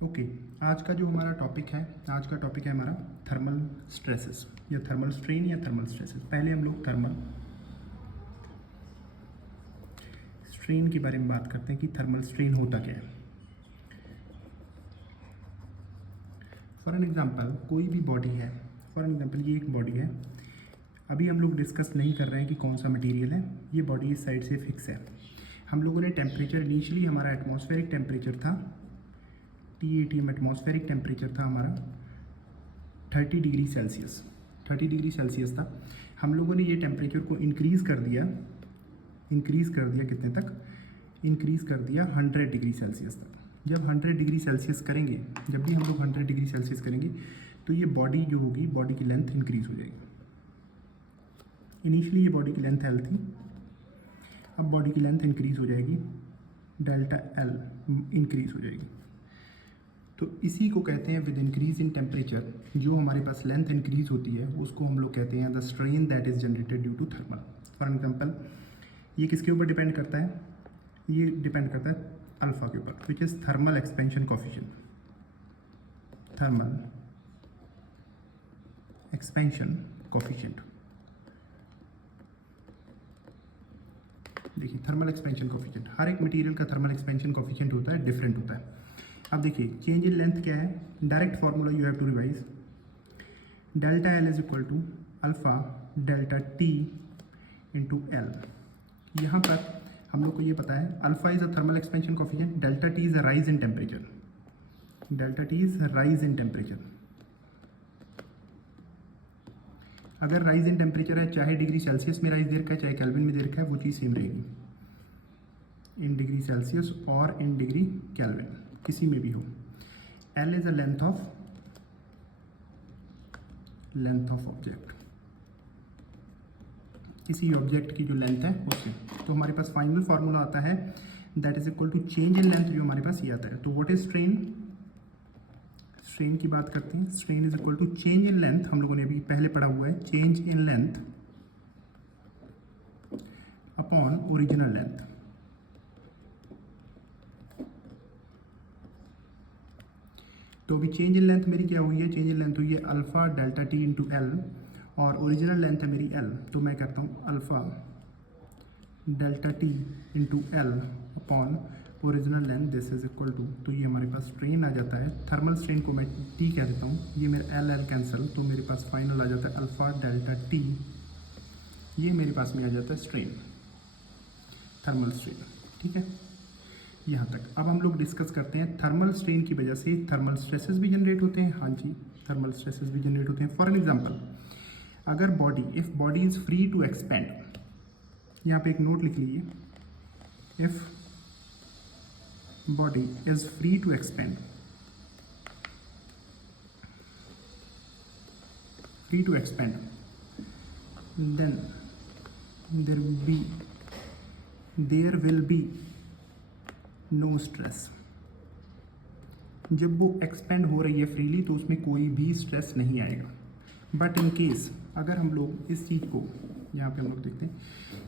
Okay आज का जो हमारा टॉपिक है हमारा थर्मल स्ट्रेसेस या थर्मल स्ट्रेन या थर्मल स्ट्रेसेस। पहले हम लोग थर्मल स्ट्रेन के बारे में बात करते हैं कि थर्मल स्ट्रेन होता क्या है। फॉर एन एग्जांपल कोई भी बॉडी है, फॉर एन एग्जांपल ये एक बॉडी है। अभी हम लोग डिस्कस नहीं कर रहे हैं कि कौन सा मटेरियल है, ये बॉडी इस साइड से फिक्स है। हम लोगों ने टेम्परेचर इनिशियली हमारा एटमॉस्फेरिक टेम्परेचर था TATM, एटमॉस्फेरिक टेम्परेचर था हमारा 30 डिग्री सेल्सियस था। हम लोगों ने ये टेम्परेचर को इंक्रीज़ कर दिया कितने तक? इंक्रीज़ कर दिया 100 डिग्री सेल्सियस तक। जब 100 डिग्री सेल्सियस करेंगे, जब भी हम लोग 100 डिग्री सेल्सियस करेंगे तो ये बॉडी जो होगी, बॉडी की लेंथ इंक्रीज़ हो जाएगी। इनिशियली ये बॉडी की लेंथ L थी, अब बॉडी की लेंथ इंक्रीज़ हो जाएगी, डेल्टा L इंक्रीज़ हो जाएगी। तो इसी को कहते हैं विद इंक्रीज इन टेम्परेचर, जो हमारे पास लेंथ इंक्रीज होती है उसको हम लोग कहते हैं the strain that is generated due to thermal. For example ये किसके ऊपर डिपेंड करता है? ये डिपेंड करता है अल्फा के ऊपर, which is thermal expansion coefficient. Thermal expansion coefficient, देखिए थर्मल एक्सपेंशन कोफिशिएंट, हर एक मटेरियल का थर्मल एक्सपेंशन कोफिशिएंट होता है, डिफरेंट होता है। अब देखिए चेंज इन लेंथ क्या है? Direct formula you have to revise. Delta L is equal to alpha delta T into L। यहाँ पर हम लोग को ये पता है alpha is a thermal expansion coefficient, delta T is a rise in temperature, delta T is rise in temperature. अगर rise in temperature है, चाहे डिग्री सेल्सियस में राइज दे रखा है चाहे केल्विन में दे रखा है, वो चीज़ सेम रहेगी, इन डिग्री सेल्सियस और इन डिग्री केल्विन, किसी में भी हो। L is a length of object, किसी ऑब्जेक्ट की जो लेंथ है उससे। तो हमारे पास फाइनल फार्मूला आता है that is equal to change in length, जो हमारे पास ये आता है। तो व्हाट इज स्ट्रेन? स्ट्रेन की बात करते हैं, strain is equal to change in length, हम लोगों ने अभी पहले पढ़ा हुआ है, change in length upon original length. तो अभी चेंज इन लेंथ मेरी क्या हुई है? चेंज इन लेंथ हुई है alpha delta T into L, और ओरिजिनल लेंथ है मेरी L। तो मैं करता हूँ alpha delta T into L upon original length, this is equal to, तो ये हमारे पास स्ट्रेन आ जाता है। थर्मल स्ट्रेन को मैं T कह देता हूँ, ये मेरा L कैंसिल, तो मेरे पास फाइनल आ जाता है अल्फा डेल्टा T, ये मेरे पास में आ जाता है स्ट्रेन, थर्मल स्ट्रेन। ठीक है, यहाँ तक। अब हम लोग डिस्कस करते हैं थर्मल स्ट्रेन की वजह से थर्मल स्ट्रेसेस भी जनरेट होते हैं। हाँ जी, थर्मल स्ट्रेसेस भी जनरेट होते हैं। फॉर एन एग्जांपल, अगर body, if body is free to expand, यहाँ पे एक नोट लिख लीजिए, if body is free to expand, then there will be no stress. जब वो एक्सपेंड हो रही है फ्रीली तो उसमें कोई भी स्ट्रेस नहीं आएगा। बट इन केस अगर हम लोग इस चीज़ को, यहाँ पे हम लोग देखते हैं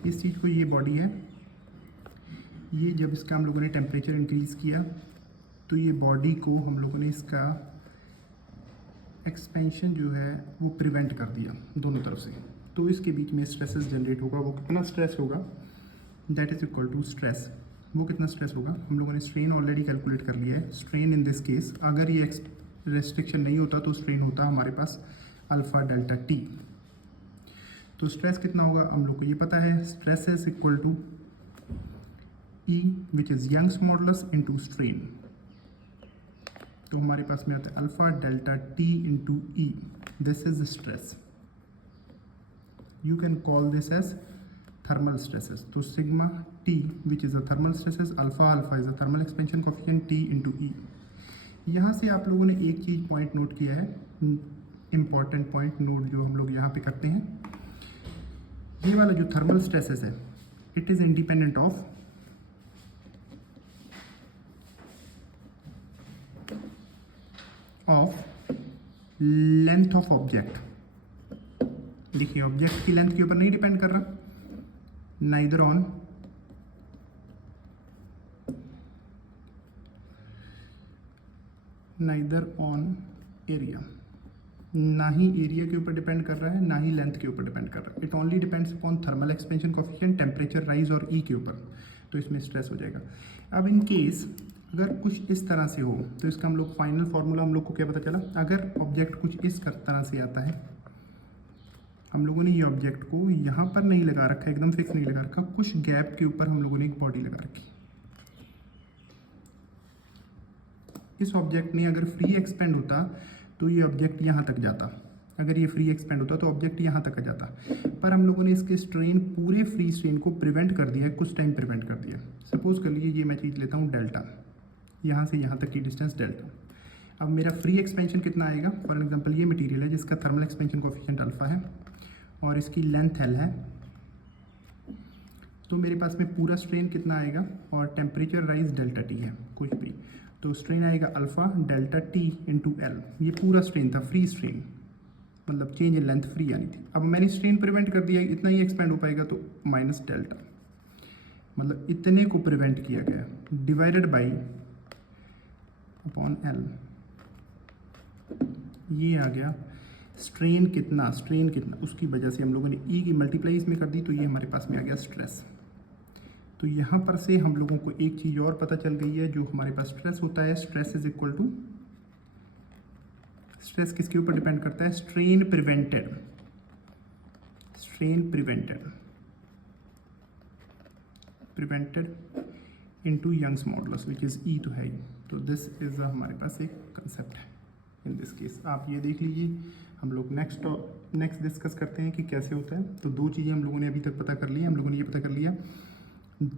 इस चीज़ को, ये बॉडी है, ये जब इसका हम लोगों ने टेम्परेचर इंक्रीज़ किया तो ये बॉडी को हम लोगों ने इसका एक्सपेंशन जो है वो प्रिवेंट कर दिया दोनों तरफ से, तो इसके बीच में स्ट्रेसेस जनरेट होगा। वो कितना स्ट्रेस होगा? That is equal to stress. वो कितना स्ट्रेस होगा? हम लोगों ने स्ट्रेन ऑलरेडी कैलकुलेट कर लिया है। स्ट्रेन इन दिस केस, अगर ये रेस्ट्रिक्शन नहीं होता तो स्ट्रेन होता हमारे पास अल्फा डेल्टा T। तो स्ट्रेस कितना होगा हम लोग को ये पता है, stress is equal to E which is Young's modulus into strain. तो हमारे पास में आता है alpha delta T into E, this is stress. You can call this as thermal stresses. तो sigma T which is a thermal stresses, alpha is a thermal expansion coefficient T into E। यहाँ से आप लोगों ने एक चीज़ point note किया है, important point note जो हम लोग यहाँ पे करते हैं, ये वाला जो थर्मल स्ट्रेसेस है, it is independent of length of object. देखिए ऑब्जेक्ट की लेंथ के ऊपर नहीं डिपेंड कर रहा, neither on neither on area, ना ही एरिया के ऊपर डिपेंड कर रहा है ना ही लेंथ के ऊपर डिपेंड कर रहा है। It only depends upon thermal expansion coefficient, temperature rise और ई के ऊपर, तो इसमें स्ट्रेस हो जाएगा। अब इन केस अगर कुछ इस तरह से हो तो इसका हम लोग फाइनल फार्मूला हम लोग को क्या पता चला, अगर ऑब्जेक्ट कुछ इस तरह से आता है, हम लोगों ने ये ऑब्जेक्ट को यहाँ पर नहीं लगा रखा, एकदम फिक्स नहीं लगा रखा, कुछ गैप के ऊपर हम लोगों ने एक बॉडी लगा रखी। इस ऑब्जेक्ट ने अगर फ्री एक्सपेंड होता तो ये ऑब्जेक्ट यहाँ तक जाता, अगर ये फ्री एक्सपेंड होता तो ऑब्जेक्ट यहाँ तक आ जाता, पर हम लोगों ने इसके स्ट्रेन, पूरे फ्री स्ट्रेन को प्रिवेंट कर दिया है, कुछ टाइम प्रिवेंट कर दिया। सपोज कर लीजिए ये मैं चीज़ लेता हूँ डेल्टा, यहाँ से यहाँ तक की डिस्टेंस डेल्टा। अब मेरा फ्री एक्सपेंशन कितना आएगा, फॉर एग्जांपल ये मटेरियल है जिसका थर्मल एक्सपेंशन कोएफिशिएंट अल्फा है और इसकी लेंथ एल है, तो मेरे पास में पूरा स्ट्रेन कितना आएगा, और टेम्परेचर राइज डेल्टा टी है कुछ भी, तो स्ट्रेन आएगा alpha delta T into L. ये पूरा स्ट्रेन था, फ्री स्ट्रेन, मतलब चेंज इन लेंथ फ्री आनी थी। अब मैंने स्ट्रेन प्रिवेंट कर दिया, इतना ही एक्सपेंड हो पाएगा, तो माइनस डेल्टा, मतलब इतने को प्रिवेंट किया गया, डिवाइडेड बाई अपॉन एल। ये आ गया स्ट्रेन कितना, स्ट्रेन कितना, उसकी वजह से हम लोगों ने ई की मल्टीप्लाई इसमें कर दी, तो ये हमारे पास में आ गया स्ट्रेस। तो यहाँ पर से हम लोगों को एक चीज़ और पता चल गई है, जो हमारे पास स्ट्रेस होता है, stress is equal to, stress किसके ऊपर डिपेंड करता है, strain prevented, strain prevented, prevented into Young's modulus which is E, तो है ही। तो दिस इज हमारे पास एक कंसेप्ट है इन दिस केस। आप ये देख लीजिए, हम लोग नेक्स्ट डिस्कस करते हैं कि कैसे होता है। तो दो चीज़ें हम लोगों ने अभी तक पता कर ली। हम लोगों ने ये पता कर लिया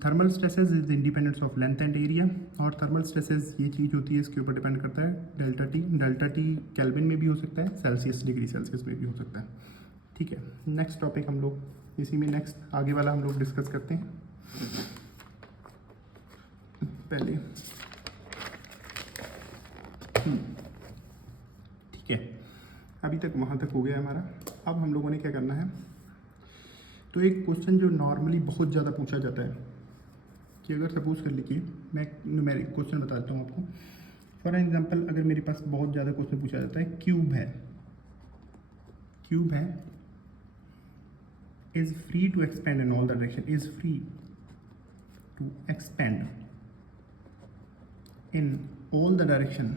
thermal stresses is independence of length and area, और थर्मल स्ट्रेसेस ये चीज़ होती है, इसके ऊपर डिपेंड करता है delta T. Delta T kelvin में भी हो सकता है, सेल्सियस, डिग्री सेल्सियस में भी हो सकता है। ठीक है, नेक्स्ट टॉपिक हम लोग इसी में नेक्स्ट आगे वाला हम लोग डिस्कस करते हैं। पहले ठीक है, अभी तक वहाँ तक हो गया हमारा। अब हम लोगों ने क्या करना है, तो एक क्वेश्चन जो नॉर्मली बहुत ज़्यादा पूछा जाता है कि अगर सपोज कर लीजिए, मैं न्यूमेरिक क्वेश्चन बता देता हूँ आपको। फॉर एग्जांपल अगर मेरे पास बहुत ज़्यादा क्वेश्चन पूछा जाता है, क्यूब है, क्यूब है, is free to expand in all the direction, is free to expand in all the direction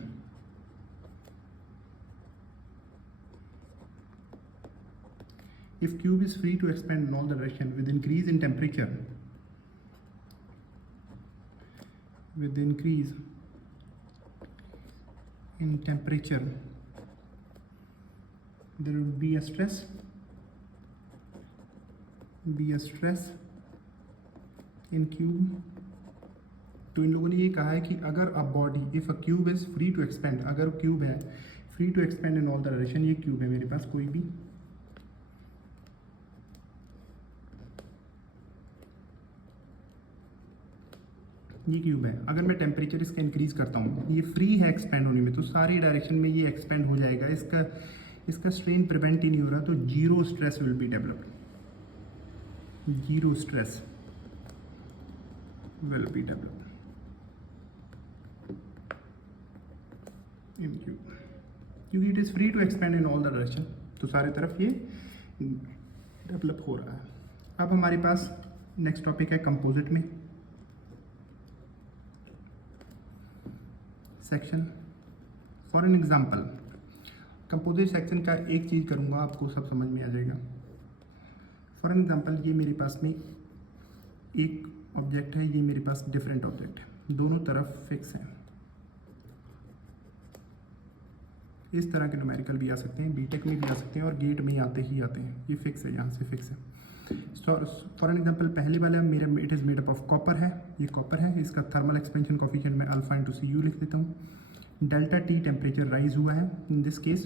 if cube is free to expand in all the direction with increase in temperature, with increase in temperature there will be a stress, in cube। तो इन लोगों ने ये कहा है कि अगर a body, if a cube is free to expand, अगर cube है free to expand in all the direction, ये क्यूब है मेरे पास कोई भी, ये क्यूब है, अगर मैं टेम्परेचर इसका इंक्रीज करता हूँ, ये फ्री है एक्सपेंड होने में, तो सारी डायरेक्शन में ये एक्सपेंड हो जाएगा, इसका स्ट्रेन प्रिवेंट ही नहीं हो रहा, तो zero stress will be developed, zero stress will be developed in cube, क्योंकि it is free to expand in all the direction, तो सारे तरफ ये डेवलप हो रहा है। अब हमारे पास नेक्स्ट टॉपिक है कंपोजिट में section. For an example composite section का एक चीज़ करूँगा, आपको सब समझ में आ जाएगा। फॉर एन एग्जाम्पल ये मेरे पास में एक ऑब्जेक्ट है, ये मेरे पास डिफरेंट ऑब्जेक्ट है, दोनों तरफ फिक्स हैं। इस तरह के न्यूमेरिकल भी आ सकते हैं, बीटेक में भी आ सकते हैं और गेट में आते ही आते हैं, ये फिक्स है, यहाँ से फिक्स है। फॉर एन एग्जाम्पल पहले वाला मेरा it is made up of copper है, ये कॉपर है, इसका थर्मल एक्सपेंशन कोफिशिएंट में अल्फा इंटू सी यू लिख देता हूँ। डेल्टा टी टेम्परेचर राइज हुआ है इन दिस केस,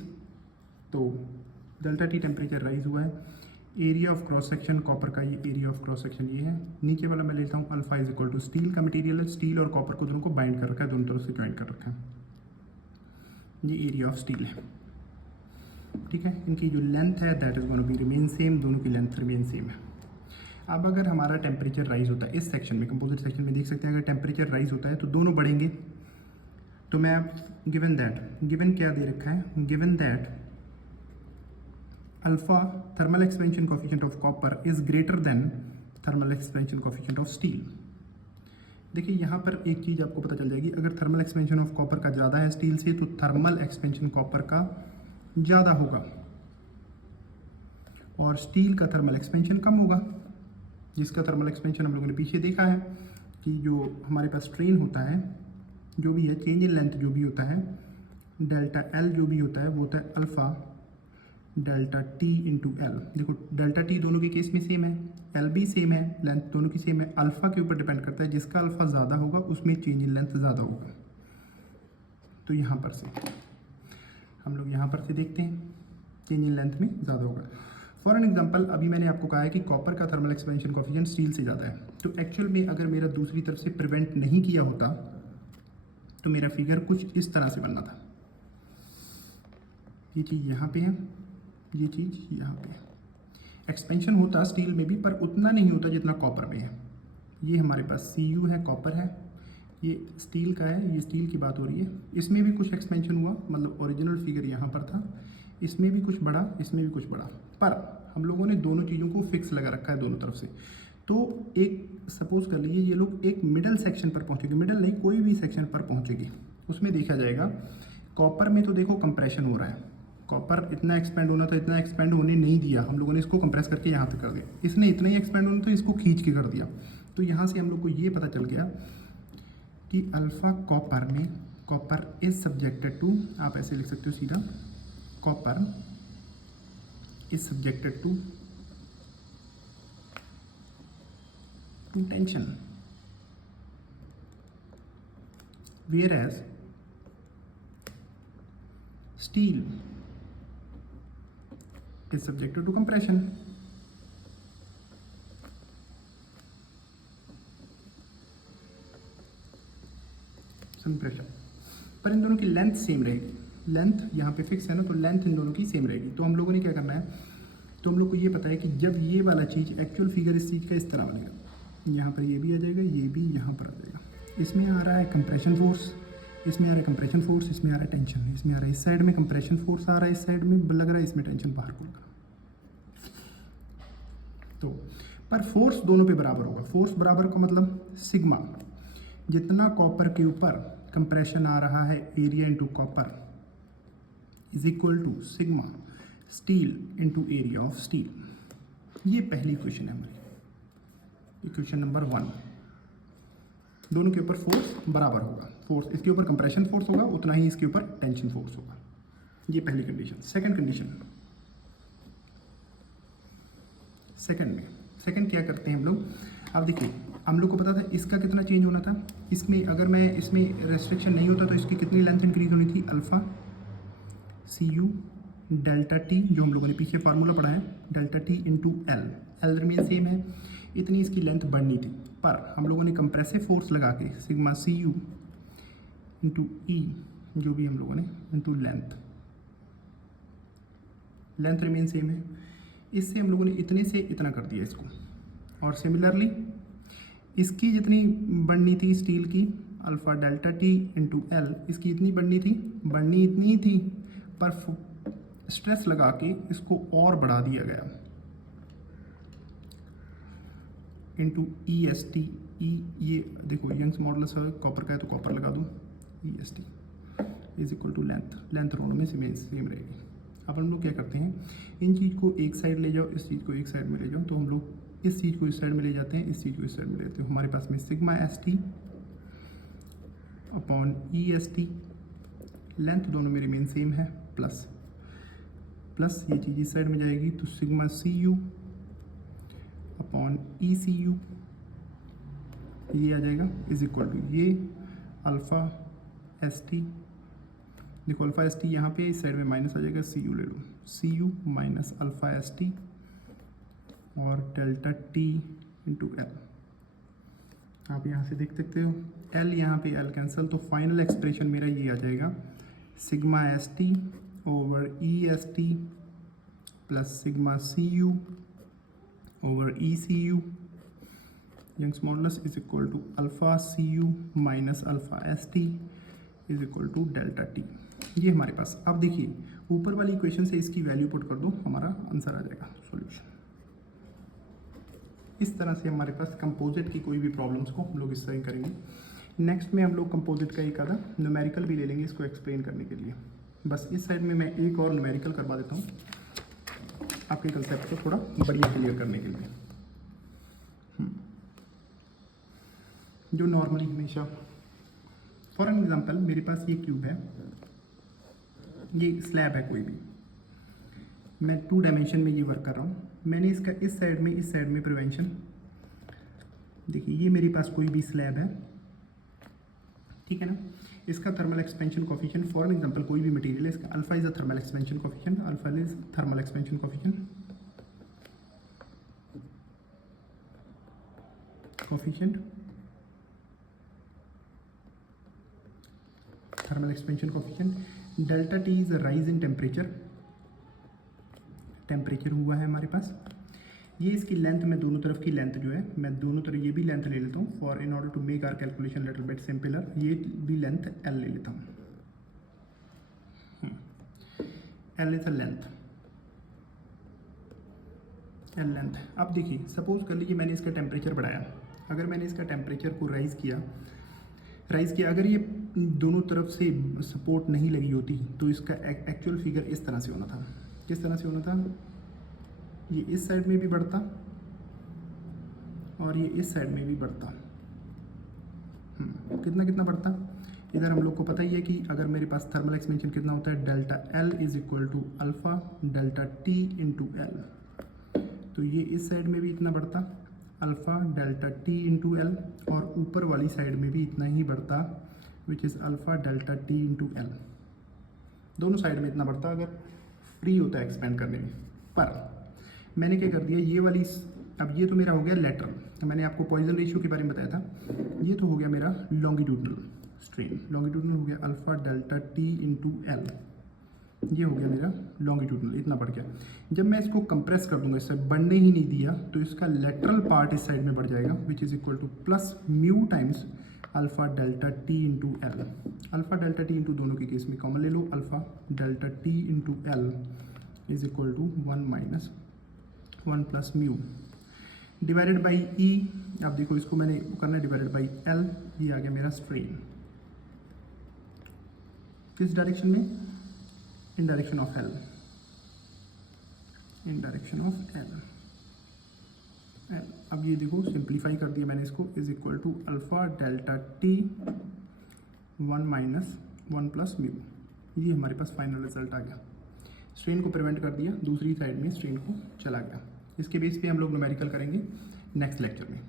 तो डेल्टा टी टेम्परेचर राइज हुआ है। Area of cross section copper का, ये एरिया ऑफ क्रॉस सेक्शन ये है। नीचे वाला मैं लेता हूँ alpha is equal to steel का मटेरियल है, स्टील और कॉपर को दोनों को बाइंड कर रखा है, दोनों तरफ से ज्वाइन कर रखा है, ये एरिया ऑफ स्टील है। ठीक है, इनकी जो लेंथ है that is gonna be remain same, दोनों की लेंथ रिमेन सेम है। अब अगर हमारा टेम्परेचर राइज होता है इस सेक्शन में, कंपोजिट सेक्शन में देख सकते हैं, अगर टेम्परेचर राइज होता है तो दोनों बढ़ेंगे, तो मैं अब गिवन क्या दे रखा है, given that alpha thermal expansion coefficient of copper is greater than thermal expansion coefficient of steel. देखिए यहाँ पर एक चीज़ आपको पता चल जाएगी, अगर थर्मल एक्सपेंशन ऑफ कॉपर का ज़्यादा है स्टील से तो थर्मल एक्सपेंशन कॉपर का ज़्यादा होगा और स्टील का थर्मल एक्सपेंशन कम होगा। जिसका थर्मल एक्सपेंशन हम लोगों ने पीछे देखा है कि जो हमारे पास स्ट्रेन होता है, जो भी है चेंज इन लेंथ जो भी होता है, डेल्टा एल जो भी होता है वो होता है alpha delta T into L. देखो डेल्टा टी दोनों के केस में सेम है, एल भी सेम है, लेंथ दोनों की सेम है। अल्फ़ा के ऊपर डिपेंड करता है, जिसका अल्फ़ा ज़्यादा होगा उसमें चेंज इन लेंथ ज़्यादा होगा। तो यहाँ पर से हम लोग यहाँ पर से देखते हैं चेंज इन लेंथ में ज़्यादा होगा। फॉर एन एग्जांपल अभी मैंने आपको कहा है कि कॉपर का थर्मल एक्सपेंशन कोफिशिएंट स्टील से ज़्यादा है, तो एक्चुअल में अगर मेरा दूसरी तरफ से प्रिवेंट नहीं किया होता तो मेरा फिगर कुछ इस तरह से बनना था। ये चीज़ यहाँ पे है, ये चीज़ यहाँ पे है। एक्सपेंशन होता स्टील में भी पर उतना नहीं होता जितना कॉपर में है। ये हमारे पास Cu है, कॉपर है, ये स्टील का है, ये स्टील की बात हो रही है। इसमें भी कुछ एक्सपेंशन हुआ, मतलब ओरिजिनल फिगर यहाँ पर था, इसमें भी कुछ बढ़ा, इसमें भी कुछ बढ़ा, पर हम लोगों ने दोनों चीज़ों को फिक्स लगा रखा है दोनों तरफ से। तो एक सपोज कर लीजिए ये लोग एक मिडल सेक्शन पर पहुँचेंगे, मिडल नहीं कोई भी सेक्शन पर पहुँचेगी, उसमें देखा जाएगा कॉपर में तो देखो कंप्रेशन हो रहा है, कॉपर इतना एक्सपेंड होना था, इतना एक्सपेंड होने नहीं दिया, हम लोगों ने इसको कंप्रेस करके यहाँ तक कर दिया। इसने इतना ही एक्सपेंड होना था, इसको खींच के कर दिया। तो यहाँ से हम लोग को ये पता चल गया कि अल्फ़ा कॉपर में, कॉपर इज सब्जेक्टेड टू, आप ऐसे लिख सकते हो सीधा, copper is subjected to tension, whereas steel is subjected to compression. Pressure पर इन दोनों की लेंथ सेम रहेगी, लेंथ यहाँ पे फिक्स है ना, तो लेंथ इन दोनों की सेम रहेगी। तो हम लोगों ने क्या करना है, तो हम लोग को ये पता है कि जब ये वाला चीज़ एक्चुअल फिगर इस चीज़ का इस तरह बनेगा, यहाँ पर ये भी आ जाएगा, ये भी यहाँ पर आ जाएगा। इसमें आ रहा है कंप्रेशन फोर्स, इसमें आ रहा है कंप्रेशन फोर्स, इसमें आ रहा है टेंशन, इसमें आ रहा है इस साइड में कंप्रेशन फोर्स आ रहा है, इस साइड में लग रहा है, इसमें टेंशन बाहर को लग रहा है। तो पर फोर्स दोनों पे बराबर होगा। फोर्स बराबर का मतलब सिग्मा, जितना कॉपर के ऊपर कंप्रेशन आ रहा है area into copper is equal to sigma steel into area of steel. ये पहली क्वेश्चन है हमारी, क्वेश्चन नंबर 1। दोनों के ऊपर फोर्स बराबर होगा, फोर्स इसके ऊपर कंप्रेशन फोर्स होगा उतना ही इसके ऊपर टेंशन फोर्स होगा। ये पहली कंडीशन। सेकंड कंडीशन, सेकंड क्या करते हैं हम लोग, अब देखिए हम लोग को पता था इसका कितना चेंज होना था, इसमें अगर मैं इसमें रेस्ट्रिक्शन नहीं होता तो इसकी कितनी लेंथ इंक्रीज होनी थी, अल्फा Cu डेल्टा टी, जो हम लोगों ने पीछे फार्मूला पढ़ा है, delta T into L, L remain same है, इतनी इसकी लेंथ बढ़नी थी। पर हम लोगों ने कंप्रेसिव फोर्स लगा के सिग्मा Cu इंटू ई, जो भी हम लोगों ने, इंटू लेंथ रिमेन सेम है, इससे हम लोगों ने इतने से इतना कर दिया इसको। और सिमिलरली इसकी जितनी बढ़नी थी स्टील की, alpha delta T into L, इसकी इतनी बढ़नी इतनी ही थी, पर स्ट्रेस लगा के इसको और बढ़ा दिया गया इंटू ई एस टी। ई ये देखो यंग्स मॉडुलस कॉपर का है तो कॉपर लगा दो, E S T is equal to length दोनों में सेम रहेगी। अब हम लोग क्या करते हैं, इन चीज़ को एक साइड ले जाओ, इस चीज़ को एक साइड में ले जाओ, तो हम लोग इस चीज़ को इस साइड में ले जाते हैं, इस चीज़ को इस साइड में ले जाते हैं। हमारे पास में सिग्मा एस टी अपॉन ई एस टी, लेंथ दोनों में रिमेन सेम है, प्लस ये चीज़ इस साइड में जाएगी तो sigma C U upon E C U, ये आ जाएगा इज इक्वल टू ये अल्फ़ा एस टी, देखो अल्फ़ा एस टी यहाँ पे इस साइड में माइनस आ जाएगा, सी यू ले लो, C U minus alpha S T और डेल्टा टी इंटू एल। आप यहाँ से देख सकते हो एल, यहाँ पे एल कैंसिल, तो फाइनल एक्सप्रेशन मेरा ये आ जाएगा sigma S T over E S T plus sigma C U over E C U, Young's modulus is equal to alpha C U minus alpha S T is equal to delta T. ये हमारे पास, अब देखिए ऊपर वाली equation से इसकी value put कर दो, हमारा आंसर आ जाएगा सॉल्यूशन। इस तरह से हमारे पास कंपोजिट की कोई भी प्रॉब्लम्स को हम लोग इस तरह करेंगे। नेक्स्ट में हम लोग कंपोजिट का एक आधा न्यूमेरिकल भी ले लेंगे इसको एक्सप्लेन करने के लिए। बस इस साइड में मैं एक और न्यूमेरिकल करवा देता हूँ आपके कंसेप्ट को थोड़ा बढ़िया क्लियर करने के लिए। जो नॉर्मली हमेशा, फॉर एन एग्जांपल मेरे पास ये क्यूब है, ये स्लैब है कोई भी, मैं 2 डायमेंशन में ये वर्क कर रहा हूँ। मैंने इसका इस साइड में प्रिवेंशन, देखिए ये मेरे पास कोई भी स्लैब है, ठीक है ना। इसका thermal expansion coefficient, for an example कोई भी मटेरियल है, इसका alpha is a thermal expansion coefficient, alpha is thermal expansion coefficient, thermal expansion coefficient. Delta T is rise in temperature हुआ है हमारे पास। ये इसकी लेंथ, मैं दोनों तरफ की लेंथ जो है, मैं दोनों तरफ ये भी लेंथ ले लेता हूँ for in order to make our calculation little bit simpler. ये भी लेंथ एल ले लेता हूँ, L is a length, L length. अब देखिए सपोज कर लीजिए मैंने इसका टेम्परेचर बढ़ाया, अगर मैंने इसका टेम्परेचर को राइज़ किया, अगर ये दोनों तरफ से सपोर्ट नहीं लगी होती तो इसका एक्चुअल फिगर इस तरह से होना था। किस तरह से होना था? ये इस साइड में भी बढ़ता और ये इस साइड में भी बढ़ता। कितना कितना बढ़ता? इधर हम लोग को पता ही है कि अगर मेरे पास थर्मल एक्सपेंशन कितना होता है, delta L is equal to alpha delta T into L. तो ये इस साइड में भी इतना बढ़ता, alpha delta T into L, और ऊपर वाली साइड में भी इतना ही बढ़ता, which is alpha delta T into L. दोनों साइड में इतना बढ़ता अगर फ्री होता है एक्सपेंड करने में। पर मैंने क्या कर दिया, ये वाली, अब ये तो मेरा हो गया लेटरल, तो मैंने आपको पॉइजन रेशियो के बारे में बताया था। ये तो हो गया मेरा लॉन्गिट्यूडनल स्ट्रेन, लॉन्गिट्यूडनल हो गया alpha delta T into L, ये हो गया मेरा लॉन्गिट्यूडनल, इतना बढ़ गया। जब मैं इसको कंप्रेस कर दूंगा, इससे बढ़ने ही नहीं दिया, तो इसका लेटरल पार्ट इस साइड में बढ़ जाएगा, which is equal to plus mu times alpha delta T into L. Alpha delta T into दोनों के केस में कॉमन ले लो, alpha delta T into L is equal to 1 minus 1 plus mu divided by E. अब देखो इसको मैंने करना है डिवाइडेड बाई एल, ये आ गया मेरा स्ट्रेन। किस डायरेक्शन में? In direction of L, in direction of L. अब ये देखो सिंप्लीफाई कर दिया मैंने इसको, is equal to alpha delta T 1 minus 1 plus mu. ये हमारे पास फाइनल रिजल्ट आ गया। स्ट्रेन को प्रिवेंट कर दिया, दूसरी साइड में स्ट्रेन को चला गया। इसके बेस पे हम लोग न्यूमेरिकल करेंगे नेक्स्ट लेक्चर में।